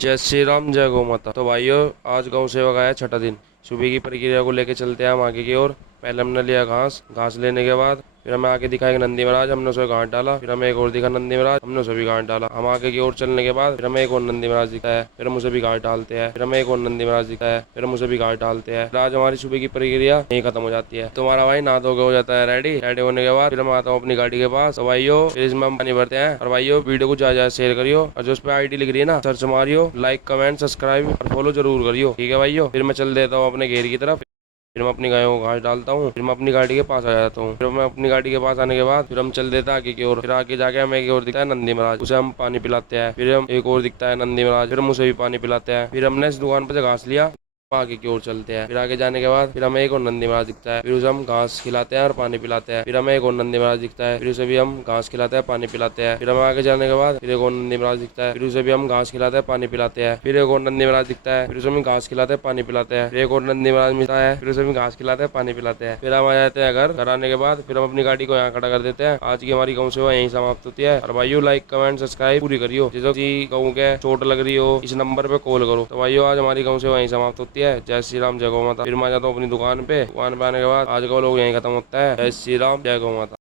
जय श्री राम, जय गौ माता। तो भाइयों, आज गौ सेवा का है छठा दिन। सुबह की प्रक्रिया को लेके चलते हैं हम आगे की ओर। पहले हमने लिया घास। घास लेने के बाद फिर हमें आगे दिखा एक नंदी महाराज, हमने उसे घाट डाला। फिर हमें एक और दिखा नंदी महाराज, हमने उसे भी घाट डाला। हम आगे की ओर चलने के बाद फिर हमें एक और नंदी महाराज दिखा है, फिर हम उसे भी घाट डालते हैं। फिर हमें एक और नंदी महाराज दिखा है, फिर हम उसे भी घाट डालते हैं। आज हमारी सुबह की प्रक्रिया यही खत्म हो जाती है। तुम्हारा भाई नहा धो के हो जाता है रेडी। रेडी होने के बाद फिर मैं आता हूँ अपनी गाड़ी के पास। तो भाइयों, फिर इसमें हम पानी भरते हैं। और भाइयों, वीडियो को ज्यादा शेयर करियो, और जो उस पर आईडी लिख रही है ना, search Mario, like comment subscribe और फॉलो जरूर करियो। ठीक है भाइयों। फिर मैं चल देता हूँ अपने घेर की तरफ। फिर मैं अपनी गायों को घास डालता हूँ। फिर मैं अपनी गाड़ी के पास आ जाता हूँ। फिर मैं अपनी गाड़ी के पास आने के बाद फिर हम चल देते हैं आगे की ओर। फिर आगे जाके हमें एक और दिखता है नंदी महाराज, उसे हम पानी पिलाते हैं। फिर हम एक और दिखता है नंदी महाराज, फिर हम उसे भी पानी पिलाते हैं। फिर हमने इस दुकान पर से घास लिया, आगे की ओर चलते हैं। फिर आगे जाने के बाद फिर हमें एक और नंदी महाराज दिखता है, फिर उसे हम घास खिलाते हैं और पानी पिलाते हैं। फिर हमें एक और नंदी महाराज दिखता है, फिर उसे भी हम घास खिलाते हैं, पानी पिलाते हैं। फिर हमें आगे जाने के बाद फिर एक और नंदी महाराज दिखता है, फिर उसे भी हम घास खिलाते हैं, पानी पिलाते हैं। फिर एक और नंदी महाराज दिखता है, फिर उसे हम घास खिलाते हैं, पानी पिलाते हैं। फिर एक और नंदी महाराज मिलता है, फिर उसे भी घास खिलाते हैं, पानी पिलाते हैं। फिर हम आ जाते हैं घर आने के बाद फिर हम अपनी गाड़ी को यहाँ खड़ा कर देते हैं। आज की हमारी गौ सेवा यहीं समाप्त होती है। और भाइयों, लाइक कमेंट सब्सक्राइब पूरी करियो। जिसको गौ के चोट लग रही हो, इस नंबर पे कॉल करो। तो भाइयों, आज हमारी गौ सेवा यहीं समाप्त होती है। जय श्री राम, जय गौ माता। फिर मैं जाता हूँ अपनी दुकान पे। दुकान पे आने के बाद आज का लोग यहीं खत्म होता है। जय श्री राम, जय गौ माता।